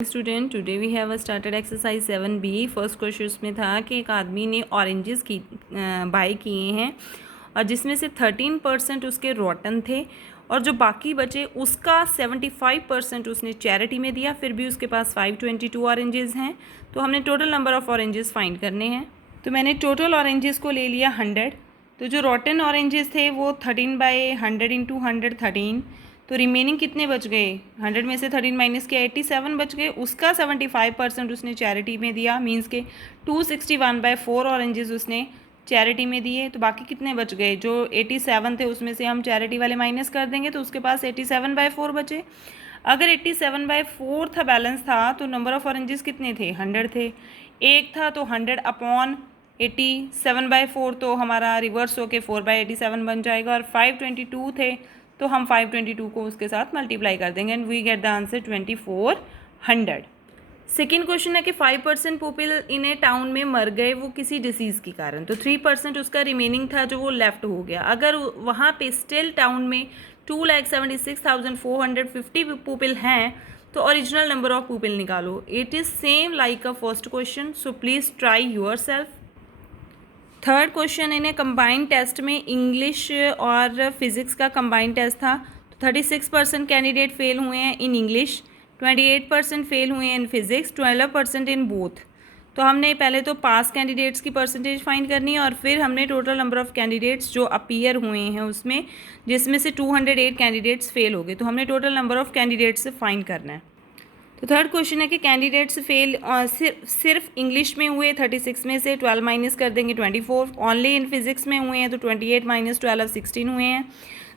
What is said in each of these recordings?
Student today we have started exercise 7B। First question उसमें था कि एक आदमी ने ऑरेंजेस की बाई किए हैं और जिसमें से 13% उसके रोटन थे और जो बाकी बचे उसका 75% उसने चैरिटी में दिया। फिर भी उसके पास 522 ऑरेंजेस हैं। तो हमने total number of oranges find करने हैं। तो मैंने टोटल ऑरेंजेस को ले लिया 100। तो जो रोटन ऑरेंजेस थे वो 13/100 × 100 13। तो रिमेनिंग कितने बच गए? 100 में से 13 माइनस किया 87 बच गए। उसका 75% उसने चैरिटी में दिया, मींस के 261/4 ऑरेंजेस उसने चैरिटी में दिए। तो बाकी कितने बच गए? जो 87 थे उसमें से हम चैरिटी वाले माइनस कर देंगे तो उसके पास 87/4 बचे। अगर 87/4 था बैलेंस था तो नंबर ऑफ़ ऑरेंजेस कितने थे? 100 थे। एक था तो 100/87/4 तो हमारा रिवर्स होके 4/87 बन जाएगा। और 522 थे तो हम 522 को उसके साथ मल्टीप्लाई कर देंगे and we get the answer 2400। Second question है कि 5% पीपल इन ए टाउन में मर गए वो किसी डिसीज़ के कारण। तो 3% उसका रिमेनिंग था जो वो लेफ्ट हो गया। अगर वहाँ पे स्टिल टाउन में 2,76,450 पीपल हैं तो ओरिजिनल नंबर ऑफ पीपल निकालो। It is same like a first question, so please try your self. Third question इन्हें कंबाइंड टेस्ट में इंग्लिश और फिज़िक्स का कंबाइंड टेस्ट था। तो 36% कैंडिडेट फेल हुए हैं इन इंग्लिश, 28% फेल हुए हैं इन फिज़िक्स, 12% इन बोथ। तो हमने पहले तो पास कैंडिडेट्स की परसेंटेज फाइंड करनी है और फिर हमने टोटल नंबर ऑफ़ कैंडिडेट्स जो अपीयर हुए हैं उसमें, जिसमें से 208 कैंडिडेट्स फेल हो गए। तो हमने टोटल नंबर ऑफ़ कैंडिडेट्स से फाइंड करना है। तो थर्ड क्वेश्चन है कि कैंडिडेट्स फेल सिर्फ इंग्लिश में हुए 36 में से 12 माइनस कर देंगे 24। ओनली इन फिजिक्स में हुए हैं तो 28 माइनस 12 16 हुए हैं।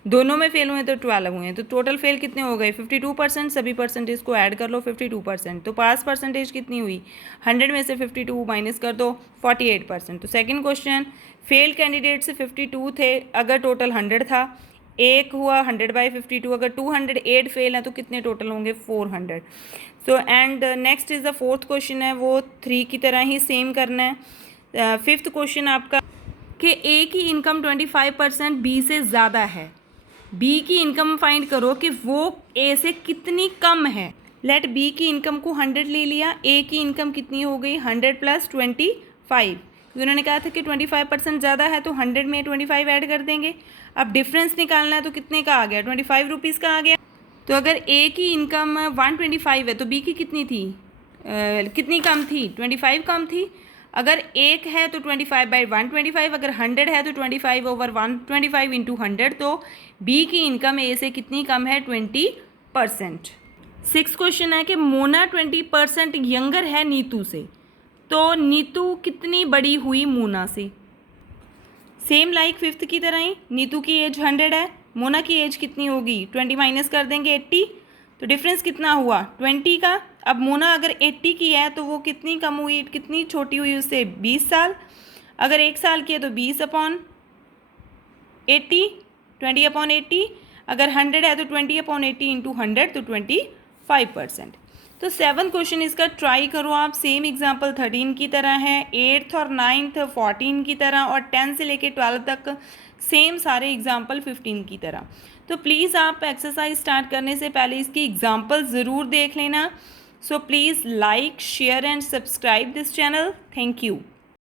दोनों में फेल हुए हैं तो 12 हुए हैं। तो टोटल फेल कितने हो गए? 52%। सभी परसेंटेज को ऐड कर लो, 52%। तो पास परसेंटेज कितनी हुई? 100 में से 52 माइनस कर दो, 48%। तो सेकेंड क्वेश्चन, फेल कैंडिडेट्स 52 थे अगर टोटल 100 था। एक हुआ 100/52। अगर 208 फेल है तो कितने टोटल होंगे? 400। So and next is the fourth question है, वो 3 की तरह ही सेम करना है। फिफ्थ क्वेश्चन आपका कि ए की इनकम 25% बी से ज़्यादा है। बी की इनकम फाइंड करो कि वो ए से कितनी कम है। लेट बी की इनकम को 100 ले लिया, ए की इनकम कितनी हो गई? 100 + 25। उन्होंने कहा था कि 25% ज़्यादा है तो 100 में 25 ऐड कर देंगे। अब डिफरेंस निकालना है तो कितने का आ गया? 25 रुपीज़ का आ गया। तो अगर ए की इनकम 125 है तो बी की कितनी थी? कितनी कम थी? 25 कम थी। अगर एक है तो 25/125। अगर 100 है तो 25/125 × 100। तो बी की इनकम ए से कितनी कम है? 20%। सिक्स क्वेश्चन है कि मोना 20% यंगर है नीतू से, तो नीतू कितनी बड़ी हुई मोना से? सेम लाइक फिफ्थ की तरह ही, नीतू की एज 100 है, मोना की एज कितनी होगी? 20 माइनस कर देंगे 80। तो डिफरेंस कितना हुआ? 20 का। अब मोना अगर 80 की है तो वो कितनी कम हुई, कितनी छोटी हुई उससे? 20 साल। अगर 1 साल की है तो 20/80, 20/80। अगर 100 है तो 20/80 × 100 तो 25%। तो 7th क्वेश्चन इसका ट्राई करो आप। सेम एग्जाम्पल 13 की तरह है, 8th और 9th 14 की तरह, और 10 से लेके 12 तक सेम सारे एग्जाम्पल 15 की तरह। तो प्लीज़ आप एक्सरसाइज स्टार्ट करने से पहले इसकी एग्जाम्पल ज़रूर देख लेना। So please like, share and subscribe this channel. Thank you.